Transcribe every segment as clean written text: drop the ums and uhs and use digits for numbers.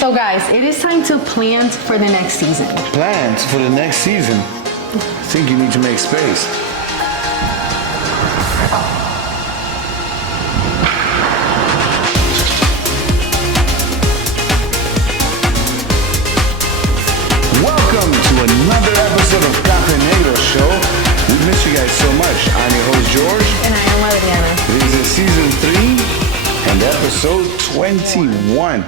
So guys, it is time to plan for the next season. Plans for the next season? I think you need to make space. Welcome to another episode of Café Negro show. We miss you guys so much. I'm your host George. And I am Adriana. This is season 3 and episode 21.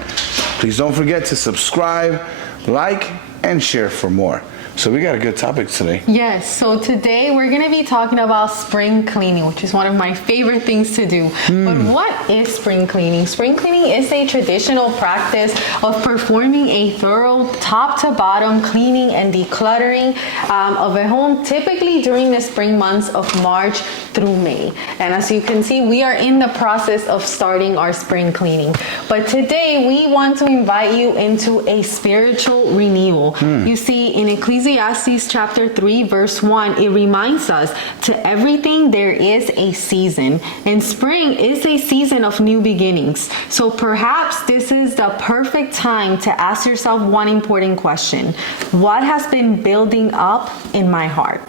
Please don't forget to subscribe, like, and share for more. So we got a good topic today. Yes, so today we're going to be talking about spring cleaning, which is one of my favorite things to do. But what is spring cleaning? Spring cleaning is a traditional practice of performing a thorough top to bottom cleaning and decluttering of a home, typically during the spring months of March through May. And as you can see, we are in the process of starting our spring cleaning. But today we want to invite you into a spiritual renewal. You see, in Ecclesiastes chapter 3 verse 1, it reminds us, to everything there is a season, and spring is a season of new beginnings. So perhaps this is the perfect time to ask yourself one important question. What has been building up in my heart?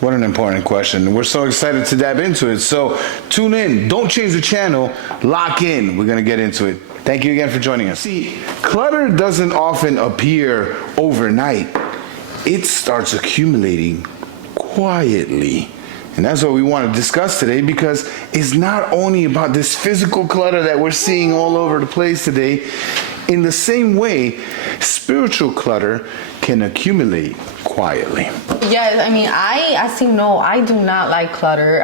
What an important question. We're so excited to dive into it. So tune in. Don't change the channel. Lock in. We're going to get into it. Thank you again for joining us. See, clutter doesn't often appear overnight. It starts accumulating quietly. And that's what we want to discuss today, because it's not only about this physical clutter that we're seeing all over the place today. In the same way, spiritual clutter can accumulate quietly. Yes, I mean, as you know, I do not like clutter.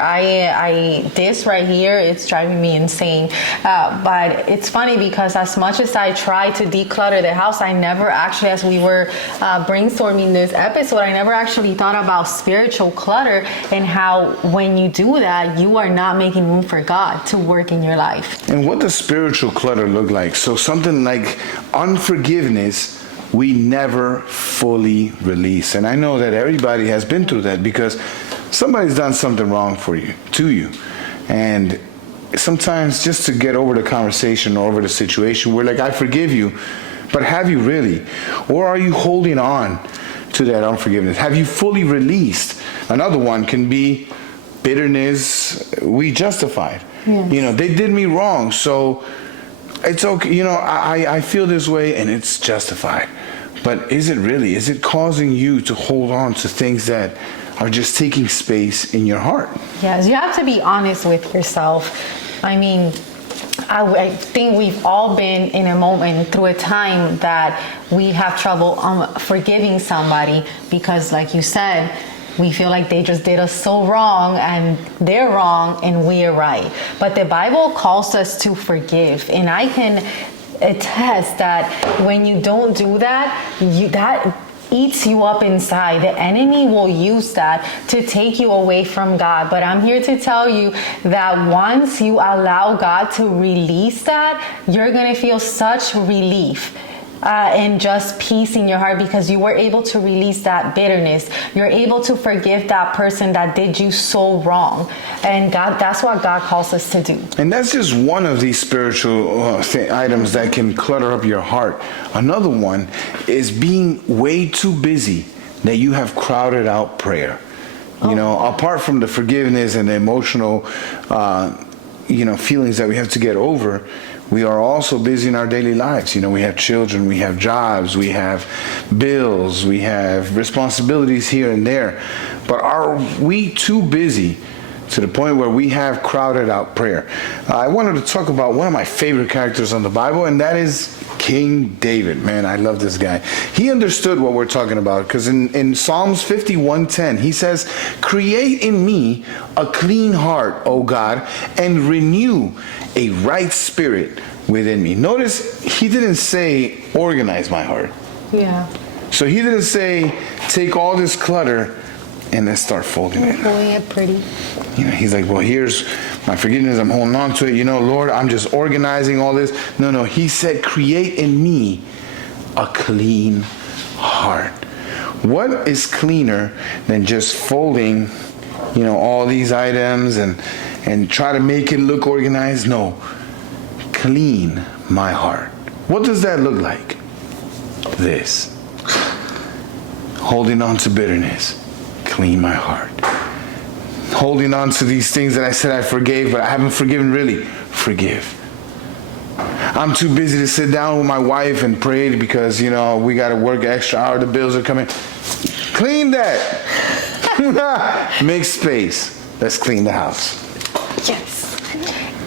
This right here, it's driving me insane. But it's funny because as much as I try to declutter the house, I never actually, as we were brainstorming this episode, I never actually thought about spiritual clutter and how when you do that, you are not making room for God to work in your life. And what does spiritual clutter look like? So something like unforgiveness, we never fully release. And I know that everybody has been through that, because somebody's done something wrong to you. And sometimes just to get over the conversation or over the situation, we're like, I forgive you. But have you really? Or are you holding on to that unforgiveness? Have you fully released? Another one can be bitterness. We justified. Yes. You know, they did me wrong, so it's okay. You know, I feel this way and it's justified. But is it really? Is it causing you to hold on to things that are just taking space in your heart? Yes, you have to be honest with yourself. I mean, I think we've all been in a moment through a time that we have trouble forgiving somebody because, like you said, we feel like they just did us so wrong and they're wrong and we are right. But the Bible calls us to forgive. And I can attest that when you don't do that, that eats you up inside. The enemy will use that to take you away from God. But I'm here to tell you that once you allow God to release that, you're going to feel such relief. And just peace in your heart, because you were able to release that bitterness. You're able to forgive that person that did you so wrong. And God, that's what God calls us to do. And that's just one of these spiritual items that can clutter up your heart. Another one is being way too busy that you have crowded out prayer. You know, apart from the forgiveness and the emotional, feelings that we have to get over, we are also busy in our daily lives. You know, we have children, we have jobs, we have bills, we have responsibilities here and there. But are we too busy to the point where we have crowded out prayer? I wanted to talk about one of my favorite characters on the Bible, and that is King David. Man, I love this guy. He understood what we're talking about, because in Psalms 51:10, he says, "Create in me a clean heart, O God, and renew a right spirit within me." Notice he didn't say, organize my heart. Yeah. So he didn't say, take all this clutter and then start folding it. Folding it pretty. You know, he's like, well, here's my forgiveness. I'm holding on to it. You know, Lord, I'm just organizing all this. No. He said, create in me a clean heart. What is cleaner than just folding, all these items and try to make it look organized? No. Clean my heart. What does that look like? This. Holding on to bitterness. Clean my heart. Holding on to these things that I said I forgave, but I haven't forgiven really. Forgive. I'm too busy to sit down with my wife and pray because, we got to work extra hour. The bills are coming. Clean that. Make space. Let's clean the house. Yes.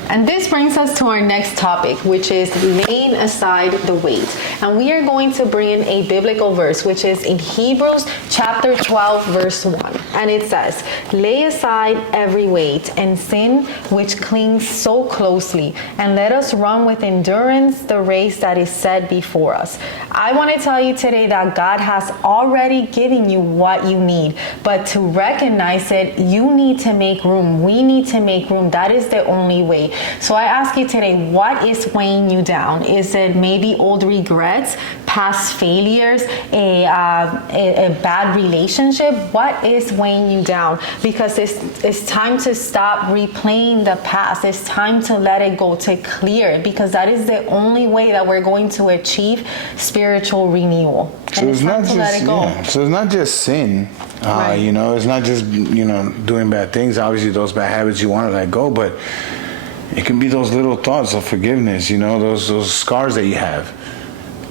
And this brings us to our next topic, which is laying aside the weight. And we are going to bring in a biblical verse, which is in Hebrews chapter 12, verse 1. And it says, lay aside every weight and sin which clings so closely, and let us run with endurance the race that is set before us. I want to tell you today that God has already given you what you need, but to recognize it, you need to make room. We need to make room. That is the only way. So I ask you today, what is weighing you down? Is it maybe old regrets, past failures, a bad relationship? What is weighing you down? Because it's time to stop replaying the past. It's time to let it go, to clear it, because that is the only way that we're going to achieve spiritual renewal. So it's not just, so it's not just sin. Right. It's not just, doing bad things. Obviously, those bad habits you want to let go, but it can be those little thoughts of forgiveness, those scars that you have.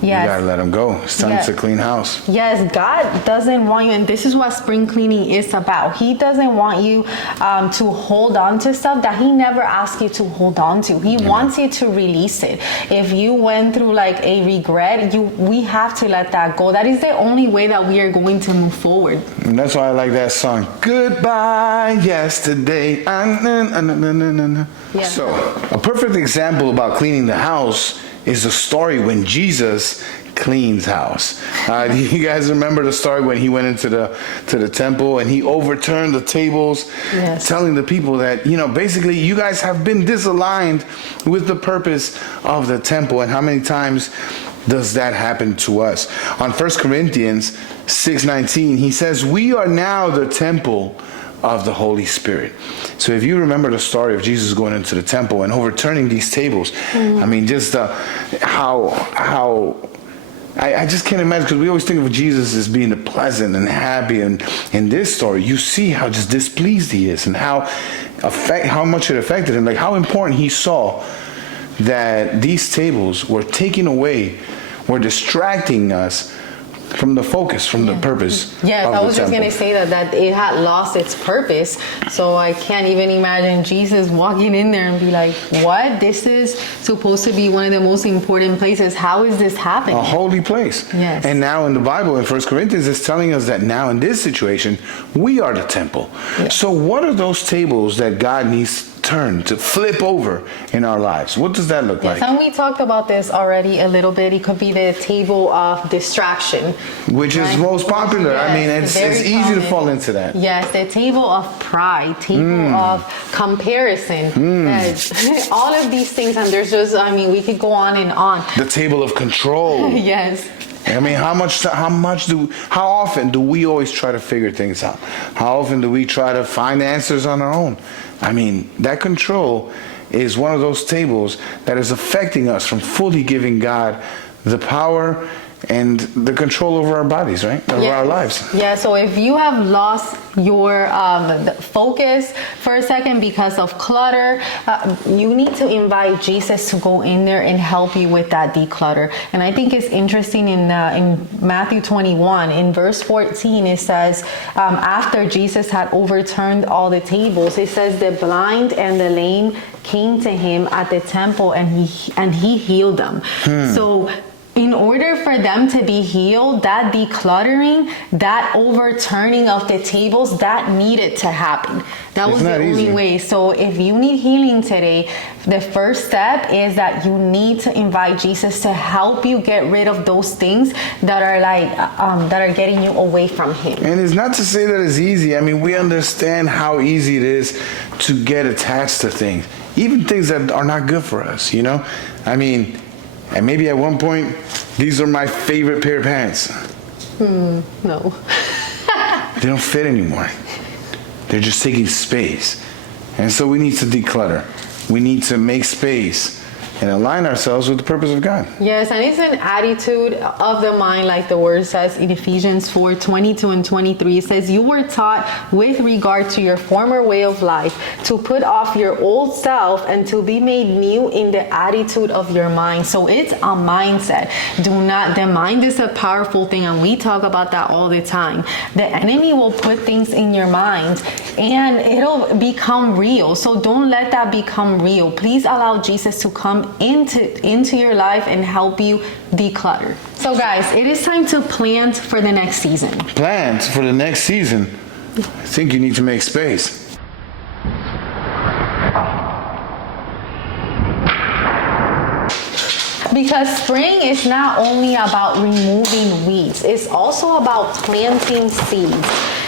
Yes. You gotta let them go. It's time to clean house. Yes, God doesn't want you, and this is what spring cleaning is about. He doesn't want you to hold on to stuff that He never asked you to hold on to. He wants you to release it. If you went through like a regret, we have to let that go. That is the only way that we are going to move forward. And that's why I like that song. Goodbye, yesterday. Yeah. So, a perfect example about cleaning the house is the story when Jesus cleans house. Do you guys remember the story when He went into the temple and He overturned the tables, telling the people that, basically you guys have been disaligned with the purpose of the temple? And how many times does that happen to us? On 1 Corinthians 6:19, he says, we are now the temple of the Holy Spirit. So if you remember the story of Jesus going into the temple and overturning these tables, I mean, just how I just can't imagine, because we always think of Jesus as being pleasant and happy, and in this story you see how just displeased He is, and how much it affected Him, like how important He saw that these tables were taking away, were distracting us from the focus, from the purpose. Yes, I was just going to say that it had lost its purpose. So I can't even imagine Jesus walking in there and be like, what? This is supposed to be one of the most important places. How is this happening? A holy place. Yes. And now in the Bible, in 1 Corinthians, it's telling us that now in this situation, we are the temple. Yes. So what are those tables that God needs turn to flip over in our lives? What does that look like? And we talked about this already a little bit. It could be the table of distraction, which is most popular. Yes, I mean, it's easy to fall into that. Yes, the table of pride, table of comparison, all of these things. And there's just, we could go on and on. The table of control. Yes. I mean, how often do we always try to figure things out? How often do we try to find answers on our own? I mean, that control is one of those tables that is affecting us from fully giving God the power and the control over our bodies, right? Over our lives. Yeah, so if you have lost your focus for a second because of clutter, you need to invite Jesus to go in there and help you with that declutter. And I think it's interesting in Matthew 21, in verse 14, it says, after Jesus had overturned all the tables, it says the blind and the lame came to Him at the temple and he healed them. So in order for them to be healed, that decluttering, that overturning of the tables, that needed to happen. That was the only way. So if you need healing today, the first step is that you need to invite Jesus to help you get rid of those things that are that are getting you away from Him. And it's not to say that it's easy. I mean, we understand how easy it is to get attached to things, even things that are not good for us, I mean, and maybe at one point, these are my favorite pair of pants. No. They don't fit anymore. They're just taking space. And so we need to declutter. We need to make space and align ourselves with the purpose of God. Yes, and it's an attitude of the mind, like the word says in Ephesians 4:22 and 23. It says, you were taught with regard to your former way of life to put off your old self and to be made new in the attitude of your mind. So it's a mindset. The mind is a powerful thing, and we talk about that all the time. The enemy will put things in your mind and it'll become real. So don't let that become real. Please allow Jesus to come into your life and help you declutter. So guys, it is time to plant for the next season. Plans for the next season. I think you need to make space. Because spring is not only about removing weeds, it's also about planting seeds.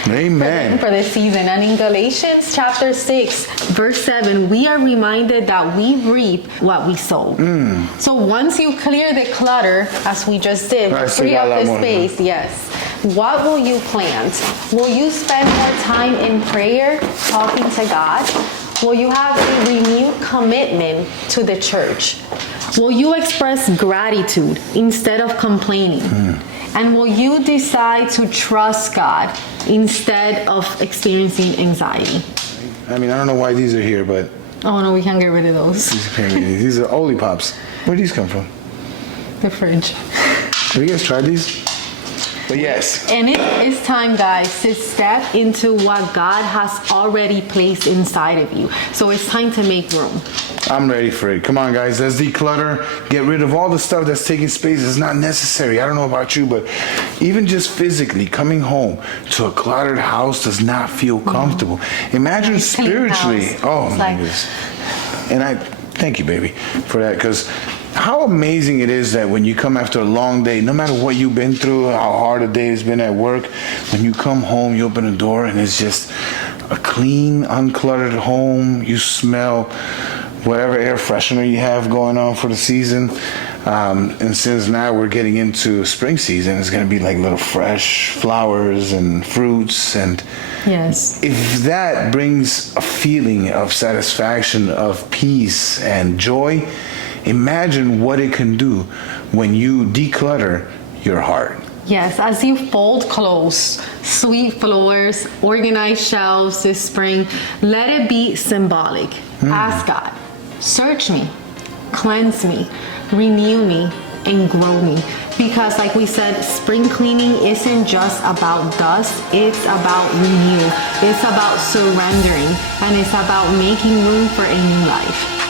Amen. For the season. And in Galatians chapter 6, verse 7, we are reminded that we reap what we sow. So once you clear the clutter, as we just did, free up the space, yes. What will you plant? Will you spend more time in prayer, talking to God? Will you have a renewed commitment to the church? Will you express gratitude instead of complaining? And will you decide to trust God instead of experiencing anxiety? I mean, I don't know why these are here, but... Oh no, we can't get rid of those. These are Olipops. Where do these come from? The fridge. Have you guys tried these? But yes. And it is time, guys, to step into what God has already placed inside of you. So it's time to make room. I'm ready for it. Come on, guys. Let's declutter. Get rid of all the stuff that's taking space. It's not necessary. I don't know about you, but even just physically coming home to a cluttered house does not feel comfortable. Imagine spiritually. Oh, my goodness. And I thank you, baby, for that, because how amazing it is that when you come after a long day, no matter what you've been through, how hard a day has been at work, when you come home, you open the door and it's just a clean, uncluttered home. You smell whatever air freshener you have going on for the season. And since now we're getting into spring season, it's going to be like little fresh flowers and fruits. And yes, if that brings a feeling of satisfaction, of peace and joy, imagine what it can do when you declutter your heart. Yes, as you fold clothes, sweep floors, organize shelves this spring, let it be symbolic. Ask God, search me, cleanse me, renew me, and grow me. Because like we said, spring cleaning isn't just about dust, it's about renewal. It's about surrendering, and it's about making room for a new life.